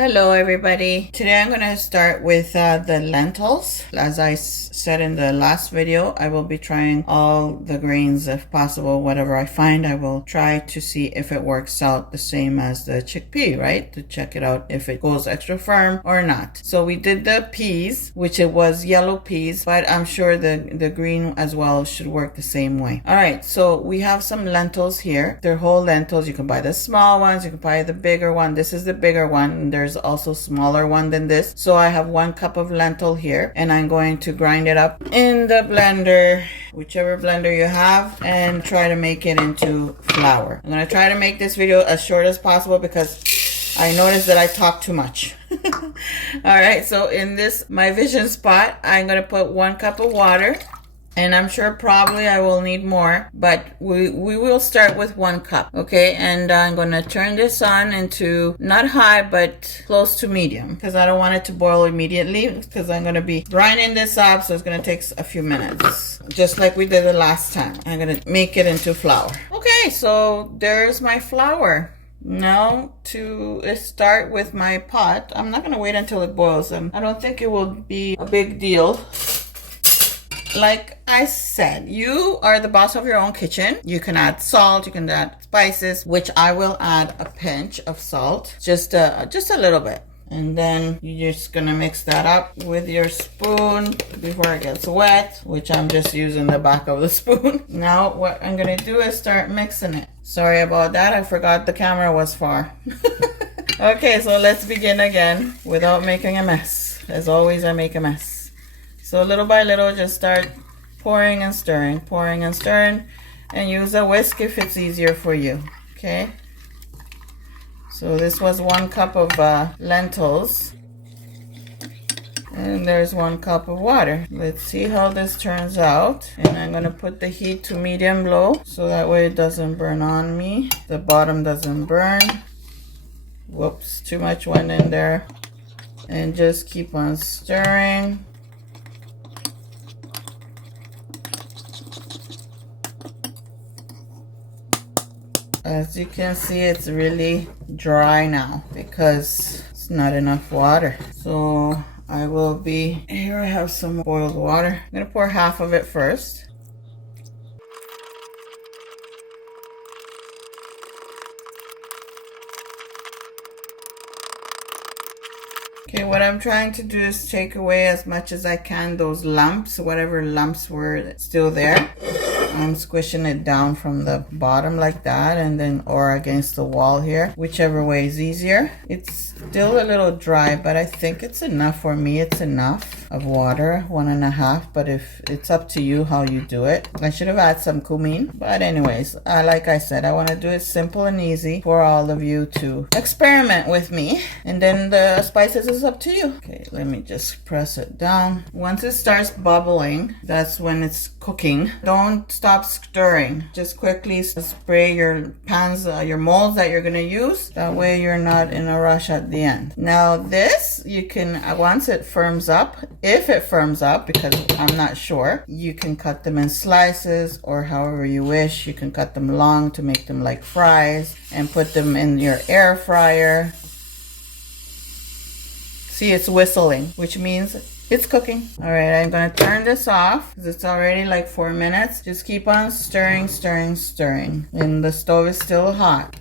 Hello everybody. Today I'm going to start with the lentils. As I said in the last video, I will be trying all the grains if possible. Whatever I find, I will try to see if it works out the same as the chickpea, right? To check it out if it goes extra firm or not. So we did the peas, which it was yellow peas, but I'm sure the green as well should work the same way. All right, so we have some lentils here. They're whole lentils. You can buy the small ones, you can buy the bigger one. This is the bigger one. There's also smaller one than this. So I have 1 cup of lentil here and I'm going to grind it up in the blender, whichever blender you have, and try to make it into flour. I'm going to try to make this video as short as possible because I noticed that I talk too much. All right, so in this my vision spot, I'm going to put 1 cup of water. And I'm sure probably I will need more, but we will start with 1 cup, okay? And I'm going to turn this on into not high, but close to medium, because I don't want it to boil immediately, because I'm going to be grinding this up, so it's going to take a few minutes, just like we did the last time. I'm going to make it into flour. Okay, so there's my flour. Now to start with my pot, I'm not going to wait until it boils, and I don't think it will be a big deal. Like I said, you are the boss of your own kitchen. You can add salt, you can add spices, which I will add a pinch of salt, just a little bit. And then you're just gonna mix that up with your spoon before it gets wet, which I'm just using the back of the spoon. Now what I'm gonna do is start mixing it. Sorry about that, I forgot the camera was far. Okay, so let's begin again without making a mess. As always, I make a mess. So little by little, just start pouring and stirring, and use a whisk if it's easier for you, okay? So this was 1 cup of lentils, and there's 1 cup of water. Let's see how this turns out. And I'm gonna put the heat to medium low, so that way it doesn't burn on me. The bottom doesn't burn. Whoops, too much went in there. And just keep on stirring. As you can see, it's really dry now because it's not enough water. So I will be, here I have some boiled water. I'm gonna pour half of it first. Okay, what I'm trying to do is take away as much as I can those lumps, whatever lumps were still there. I'm squishing it down from the bottom like that, and then or against the wall here, whichever way is easier. It's still a little dry, but I think it's enough for me. It's enough of water, 1.5, but if it's up to you how you do it. I should have had some cumin, but anyways, like I said, I want to do it simple and easy for all of you to experiment with me, and then the spices is up to you. Okay, let me just press it down. Once it starts bubbling, that's when it's cooking. Don't stop stirring. Just quickly spray your pans, your molds that you're gonna use. That way you're not in a rush at the end. Now this, you can, once it firms up, if it firms up, because I'm not sure, you can cut them in slices or however you wish. You can cut them long to make them like fries and put them in your air fryer. See, it's whistling, which means it's cooking. All right, I'm gonna turn this off because it's already like 4 minutes. Just keep on stirring, and the stove is still hot.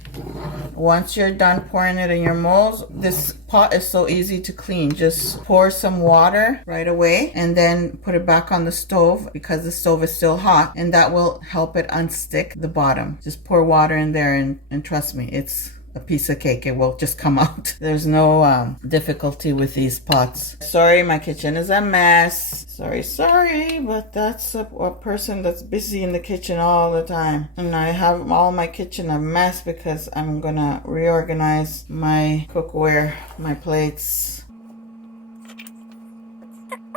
Once you're done pouring it in your molds, this pot is so easy to clean. Just pour some water right away and then put it back on the stove because the stove is still hot, and that will help it unstick the bottom. Just pour water in there and trust me, it's a piece of cake. It will just come out. There's no difficulty with these pots. Sorry, my kitchen is a mess. Sorry, but that's a person that's busy in the kitchen all the time. And I have all my kitchen a mess because I'm gonna reorganize my cookware, my plates.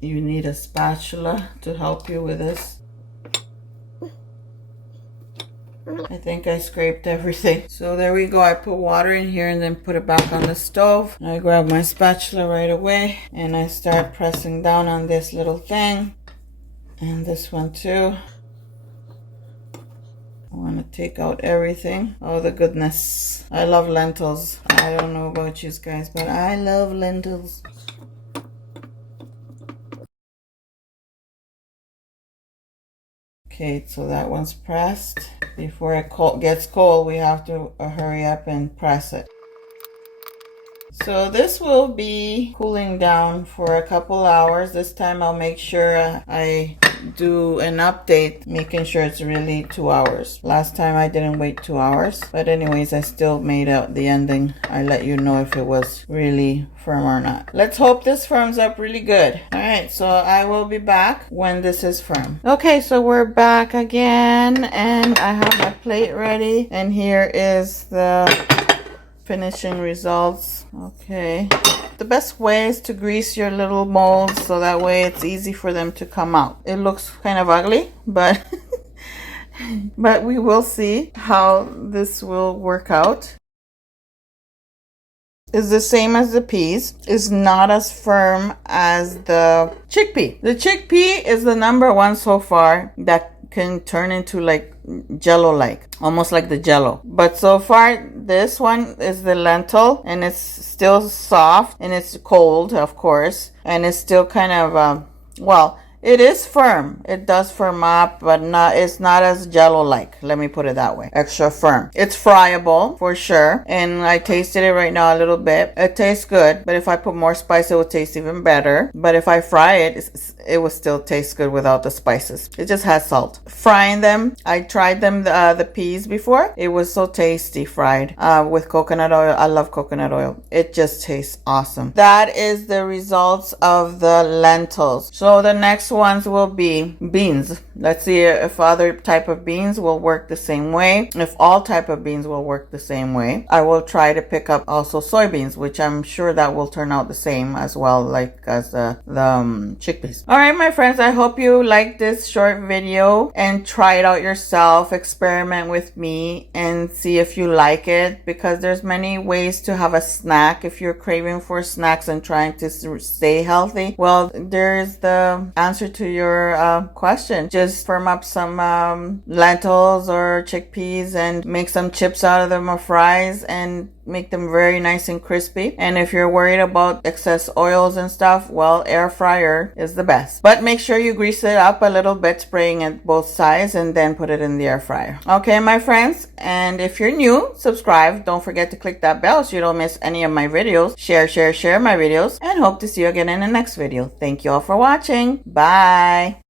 You need a spatula to help you with this. I think I scraped everything. So there we go. I put water in here and then put it back on the stove. I grab my spatula right away and I start pressing down on this little thing. And this one too. I want to take out everything. Oh, the goodness. I love lentils. I don't know about you guys, but I love lentils. Okay, so that one's pressed. Before it gets cold, we have to hurry up and press it. So this will be cooling down for a couple hours. This time I'll make sure I do an update, making sure it's really 2 hours. Last time I didn't wait 2 hours, but anyways, I still made out the ending. I let you know if it was really firm or not. Let's hope this firms up really good. All right, so I will be back when this is firm. Okay, so we're back again, and I have my plate ready, and here is the finishing results. Okay, the best way is to grease your little molds so that way it's easy for them to come out. It looks kind of ugly, but but we will see how this will work out. Is the same as the peas, is not as firm as the chickpea. The chickpea is the number one so far that can turn into like jello-like, almost like the jello. But so far, this one is the lentil, and it's still soft, and it's cold, of course, and it's still kind of, well, it is firm. It does firm up, but it's not as jello-like. Let me put it that way. Extra firm. It's friable for sure. And I tasted it right now a little bit. It tastes good, but if I put more spice, it will taste even better. But if I fry it, it will still taste good without the spices. It just has salt. Frying them, I tried them, the peas before. It was so tasty fried with coconut oil. I love coconut oil. It just tastes awesome. That is the results of the lentils. So the next ones will be beans. Let's see if other type of beans will work the same way. If all type of beans will work the same way. I will try to pick up also soybeans, which I'm sure that will turn out the same as well, like as the chickpeas. All right, my friends, I hope you liked this short video and try it out yourself. Experiment with me and see if you like it, because there's many ways to have a snack. If you're craving for snacks and trying to stay healthy, well, there's the answer to your question. Just firm up some lentils or chickpeas and make some chips out of them or fries and make them very nice and crispy. And if you're worried about excess oils and stuff, well, air fryer is the best. But make sure you grease it up a little bit, spraying at both sides, and then put it in the air fryer. Okay, my friends, and if you're new, subscribe. Don't forget to click that bell so you don't miss any of my videos. Share my videos, and hope to see you again in the next video. Thank you all for watching. Bye.